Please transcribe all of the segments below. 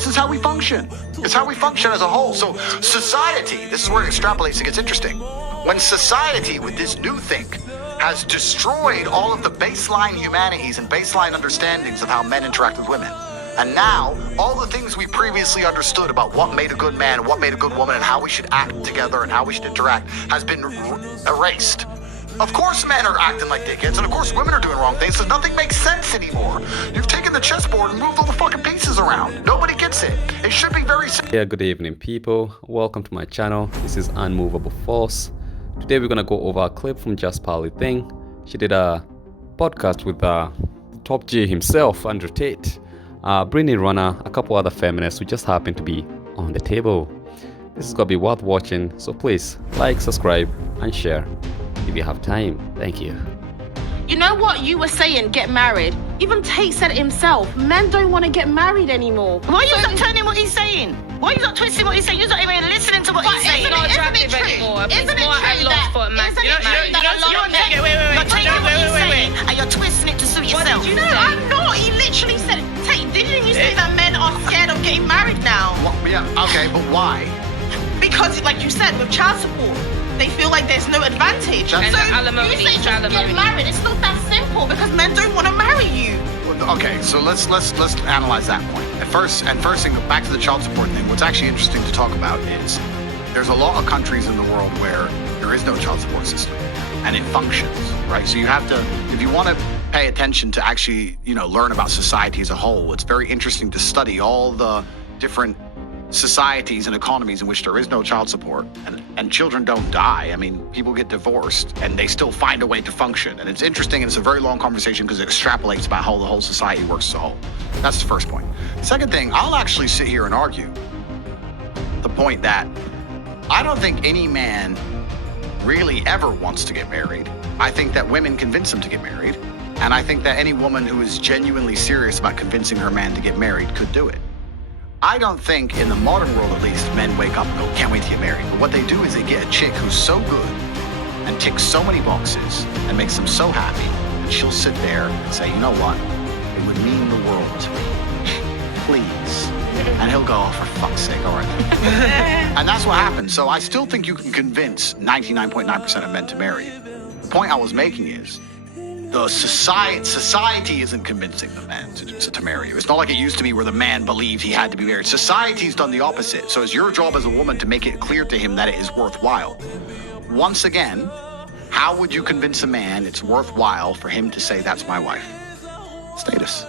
Status is how we function. It's how we function as a whole. So society, this is where it extrapolates and gets interesting. When society with this new think has destroyed all of the baseline humanities and baseline understandings of how men interact with women. And now, all the things we previously understood about what made a good man and what made a good woman and how we should act together and how we should interact has been erased. Of course men are acting like dickheads, and of course women are doing wrong things, so nothing makes sense anymore. You've taken the chessboard and moved all the fucking pieces around. Nobody gets it. It should be very simple. Yeah, good evening people. Welcome to my channel. This is Unmovable Force. Today we're gonna go over a clip from Just Polly Thing. She did a podcast with top G himself, Andrew Tate, Brittany Runner, a couple other feminists who just happen to be on the table. This is gonna be worth watching, so please like, subscribe, and share if you have time. Thank you. You know what you were saying, get married. Even Tate said it himself. Men don't want to get married anymore. Why are you not turning what he's saying? Why are you not twisting what he's saying? You're not even listening to what he's saying. Isn't it true? Isn't it true You're taking what he's saying and you're twisting it to suit yourself. No, I'm not. He literally said it. Tate, didn't you say that men are scared of getting married now? Well, yeah, okay, but why? Because, like you said, with child support, they feel like there's no advantage. And so alimony, you say just get alimony. married. It's not that simple because men don't want to marry you. Okay, so let's analyze that point. First thing, back to the child support thing. What's actually interesting to talk about is there's a lot of countries in the world where there is no child support system, and it functions, right? So you have to, if you want to pay attention to actually, learn about society as a whole, it's very interesting to study all the different societies and economies in which there is no child support and children don't die. I mean, people get divorced and they still find a way to function. And it's interesting, and it's a very long conversation because it extrapolates about how the whole society works as a whole. That's the first point. Second thing, I'll actually sit here and argue the point that I don't think any man really ever wants to get married. I think that women convince him to get married. And I think that any woman who is genuinely serious about convincing her man to get married could do it. I don't think, in the modern world at least, men wake up and go, can't wait to get married. But what they do is they get a chick who's so good and ticks so many boxes and makes them so happy that she'll sit there and say, you know what? It would mean the world to me. Please. And he'll go, oh, for fuck's sake, all right. And that's what happens. So I still think you can convince 99.9% of men to marry you. The point I was making is, the society isn't convincing the man to marry you. It's not like it used to be where the man believed he had to be married. Society's done the opposite. So it's your job as a woman to make it clear to him that it is worthwhile. Once again, how would you convince a man it's worthwhile for him to say, that's my wife? Status.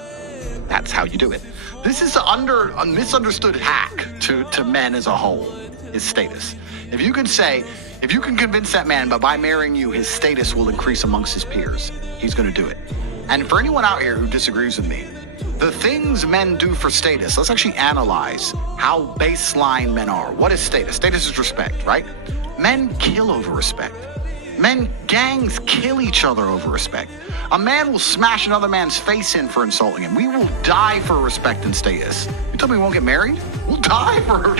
That's how you do it. This is a misunderstood hack to men as a whole, is status. If you can convince that man, but by marrying you, his status will increase amongst his peers, he's going to do it. And for anyone out here who disagrees with me, the things men do for status, let's actually analyze how baseline men are. What is status? Status is respect, right? Men kill over respect. Gangs kill each other over respect. A man will smash another man's face in for insulting him. We will die for respect and status. You tell me we won't get married? We'll die for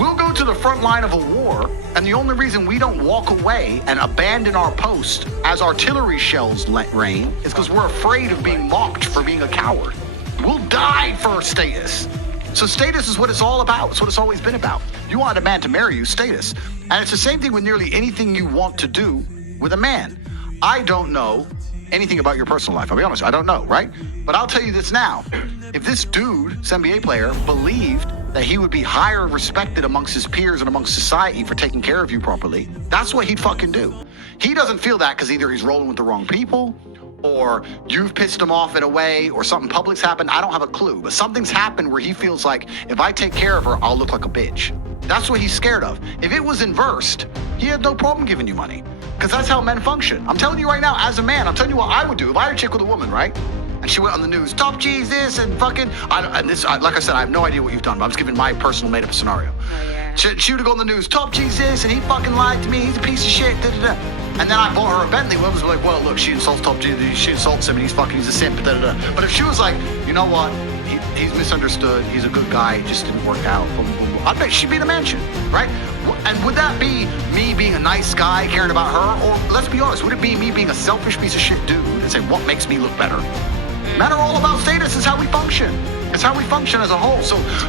We'll go to the front line of a war, and the only reason we don't walk away and abandon our post as artillery shells rain is because we're afraid of being mocked for being a coward. We'll die for status. So status is what it's all about. It's what it's always been about. You want a man to marry you, status. And it's the same thing with nearly anything you want to do with a man. I don't know anything about your personal life. I'll be honest, I don't know, right? But I'll tell you this now. If this dude, this NBA player, believed that he would be higher respected amongst his peers and amongst society for taking care of you properly, that's what he'd fucking do. He doesn't feel that because either he's rolling with the wrong people, or you've pissed him off in a way, or something public's happened. I don't have a clue, but something's happened where he feels like, if I take care of her, I'll look like a bitch. That's what he's scared of. If it was inversed, he had no problem giving you money, because that's how men function. I'm telling you right now, as a man, I'm telling you what I would do. If I had a chick with a woman, right? And she went on the news, top G's this and fucking, like I said, I have no idea what you've done, but I'm just giving my personal made up scenario. Oh, yeah. She would go on the news, top G's this, and he fucking lied to me, he's a piece of shit, da da da. And then I bought her a Bentley, well, it was like, well, look, she insults top G, she insults him, and he's a simp, da da da. But if she was like, you know what, he's misunderstood, he's a good guy, he just didn't work out, boom, boom, boom, I bet she'd be in a mansion, right? And would that be me being a nice guy, caring about her? Or let's be honest, would it be me being a selfish piece of shit dude and saying, what makes me look better? Men are all about status. It's how we function. It's how we function as a whole. So